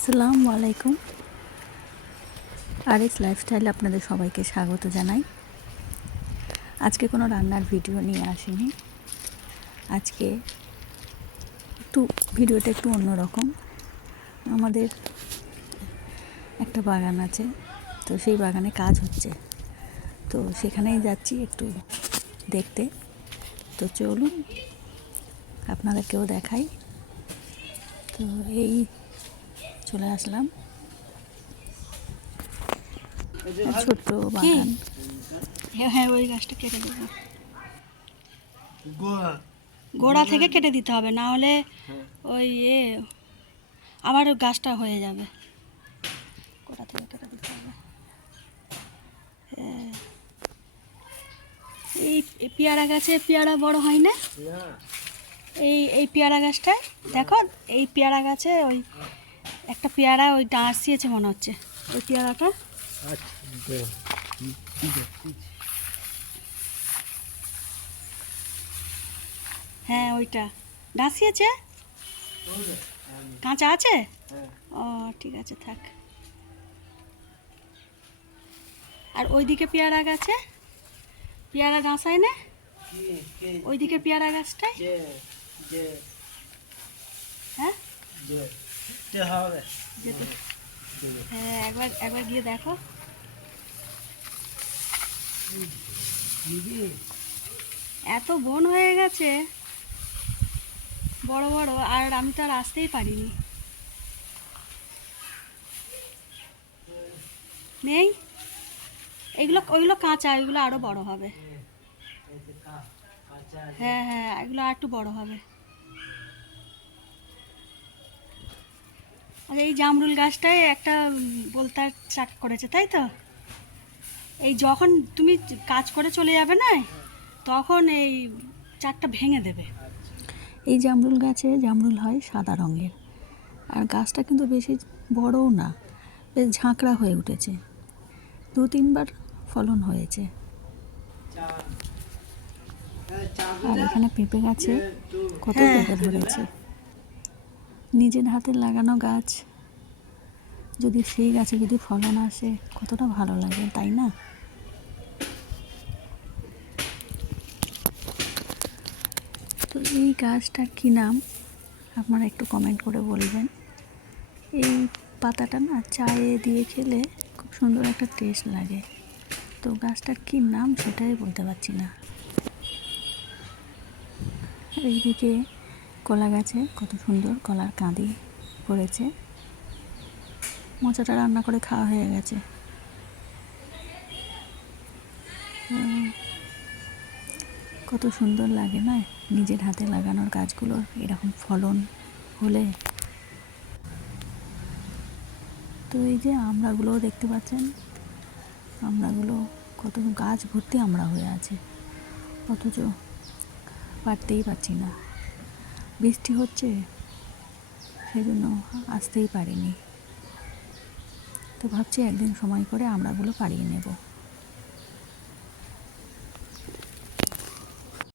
আসসালামু আলাইকুম। আর S lifestyle আপনাদের সবাইকে স্বাগত জানাই। আজকে কোনো রান্নার ভিডিও নিয়ে আসিনি। আজকে একটু ভিডিওটা একটু অন্যরকম। আমাদের একটা বাগান আছে, তো সেই বাগানে কাজ হচ্ছে। তো সেখানেই যাচ্ছি একটু দেখতে। তো চলুন, আপনাদেরকেও দেখাই। তো এই চলে আসলাম। ছোট্ট বাগান। হ্যাঁ হ্যাঁ ওই গাছটা কেটে দেবো। গোড়া। থেকে কেটে দিতে হবে না হলে ওই ইয়ে আবার গাছটা হয়ে যাবে। গোড়া থেকে কেটে দিতে হবে। হ্যাঁ। এই এই পেয়ারা গাছে পেয়ারা বড় হয় না। এই এই পেয়ারা গাছটায়? দেখো এই পেয়ারা গাছে ওই একটা পেয়ারা ওই ডাঁসিয়েছে মনে হচ্ছে। ওই পেয়ারাটা? হ্যাঁ ওইটা। ডাঁসিয়েছে কাঁচা আছে? ও, ঠিক আছে, থাক। আর ওইদিকে পেয়ারা গাছে? পেয়ারা ডাঁসায় না? ওইদিকে পেয়ারা গাছটায়? হ্যাঁ? হ্যাঁ একবার একবার গিয়ে দেখো। এত বন হয়ে গেছে। বড় বড় আর আমি তো আর আসতেই পারিনি। নেই? এগুলো ওইগুলো কাঁচা ওইগুলো আরও বড় হবে। হ্যাঁ হ্যাঁ এগুলো আর একটু বড় হবে। আর এই জামরুল গাছটায় একটা বলতার চাক করেছে, তাই তো? এই যখন তুমি কাজ করে চলে যাবে না, তখন এই চাকটা ভেঙে দেবে। এই জামরুল গাছে জামরুল হয় সাদা রঙের। আর গাছটা কিন্তু বেশি বড়ও না, বেশ ঝাঁকড়া হয়ে উঠেছে। দু তিনবার ফলন হয়েছে। আর এখানে পেঁপে গাছে কত পেঁপে ধরেছে। নিজের হাতে লাগানো গাছ। যদি সেই গাছে যদি ফলন আসে, কতটা ভালো লাগে, তাই না? তো এই গাছটার কী নাম? আপনারা একটু কমেন্ট করে বলবেন। এই পাতাটা না চায়ে দিয়ে খেলে খুব সুন্দর একটা টেস্ট লাগে। তো গাছটার কী নাম সেটাই বলতে পারছি না। এইদিকে কলা গাছে কত সুন্দর কলার কাঁদি পড়েছে। মোচাটা রান্না করে খাওয়া হয়ে গেছে। কত সুন্দর লাগে না নিজের হাতে লাগানোর গাছগুলোর এরকম ফলন হলে। তো এই যে আমড়াগুলোও দেখতে পাচ্ছেন, আমড়াগুলো কত গাছ ভর্তি আমড়া হয়ে আছে। অথচ পারতেই পারছি না। বৃষ্টি হচ্ছে সেই জন্য আসতেই পারিনি। তো ভাবছি একদিন সময় করে আমরাগুলো পাড়িয়ে নেব।